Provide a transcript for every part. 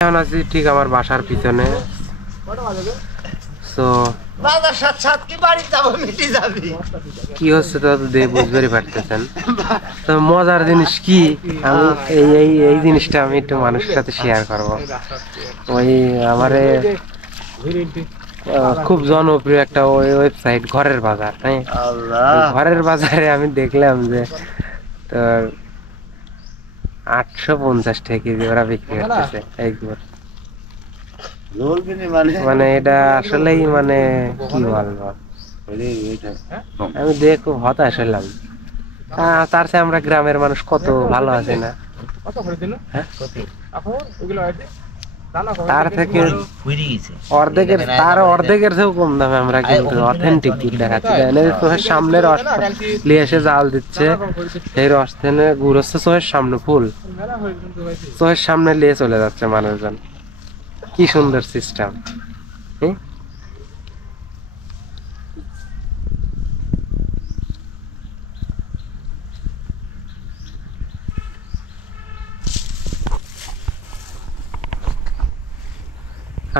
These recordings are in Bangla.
এখন আছি ঠিক আমার বাসার পিছনে। তো কি হচ্ছে তা তো দিয়ে বুঝতেই পারতেছেন। তো মজার জিনিস কি, আমি এই জিনিসটা আমি একটু মানুষের সাথে শেয়ার করব। ওই আমারে খুব জনপ্রিয় একটা ওয়েবসাইট ঘরের বাজার, হ্যাঁ, ঘরের বাজারে আমি দেখলাম যে তোর 850 টাকা কেজি ওরা বিক্রি করতেছে একবার। মানে এটা আসলেই মানে কি বলবো, আমি দেখে খুব হতাশ হলাম। তার চেয়ে আমরা গ্রামের মানুষ কত ভালো আছে না, তার থেকে অর্ধেকের থেকেও কম দামে আমরা কিন্তু অথেন্টিক দুধ দেখাচ্ছি। চোখের সামনে রস নিয়ে এসে জাল দিচ্ছে, সেই রস থেকে গুড় হচ্ছে চোখের সামনে, ফুল চোখের সামনে নিয়ে চলে যাচ্ছে মানুষজন। কি সুন্দর সিস্টেম।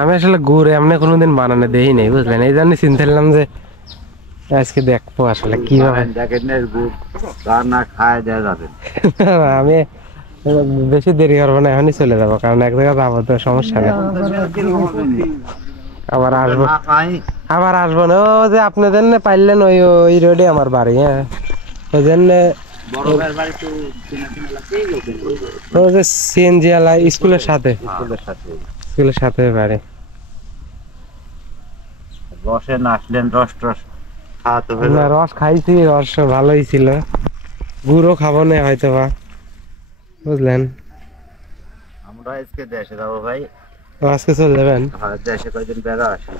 আমি আসলে গুড় এমনি কোনোদিন বানানো দেখি নাই, বুঝলেন, এই জন্য চিন্তা করলাম যে আজকে দেখবো আসলে কিভাবে। আমি বেশি দেরি করবো না, এখনই চলে যাবো, কারণ এক জায়গায় যাবো তো সমস্যা নেই। আবার আসবো না। ও যে আপনাদের পাইলেন ওই ওই রোডে আমার বাড়ি, হ্যাঁ, ওই জন্য সিএনজি আলা স্কুলের সাথে বাড়ি। রস খাইছি, রস ভালোই ছিল। গুড়ও খাবো না হয়তো বা, বুঝলেন। আমরা আজকে দেশে যাবো ভাই। আজকে চলে যাবেন? দেশে কয়েকদিন বেড়া আসে,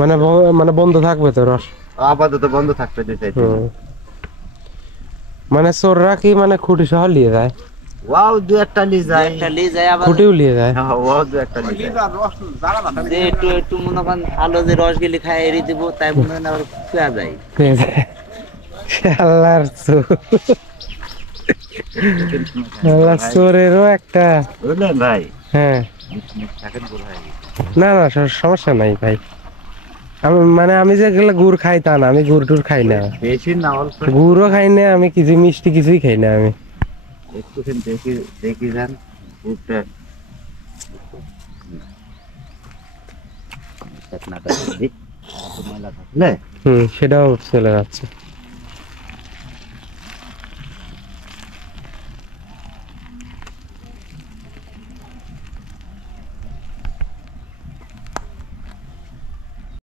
মানে মানে বন্ধ থাকবে তো রস? আপাতত বন্ধ থাকবে। মানে চোররা কি মানে খুঁটি সহ নিয়ে যায়? ওয়াও, দু একটা নিয়ে যায়, আবার খুঁটিও নিয়ে যায়। হ্যাঁ, ওয়াও, দু একটা নিয়ে যায়। যে একটু মনে করেন ভালো যে রস গেলে খাই এরি দিব, তাই মনে হয় আবার পেয়া যায়। আল্লাহর চোর, আল্লাহর চোরেরও একটা, বুঝলেন ভাই? হ্যাঁ, না না সমস্যা নাই ভাই। আমি যে গুড় খাই তা না, আমি গুড় টুর খাই না, গুড়ও খাই না, আমি কিছু মিষ্টি কিছুই খাই না। আমি দেখি যান সেটাও চলে যাচ্ছে।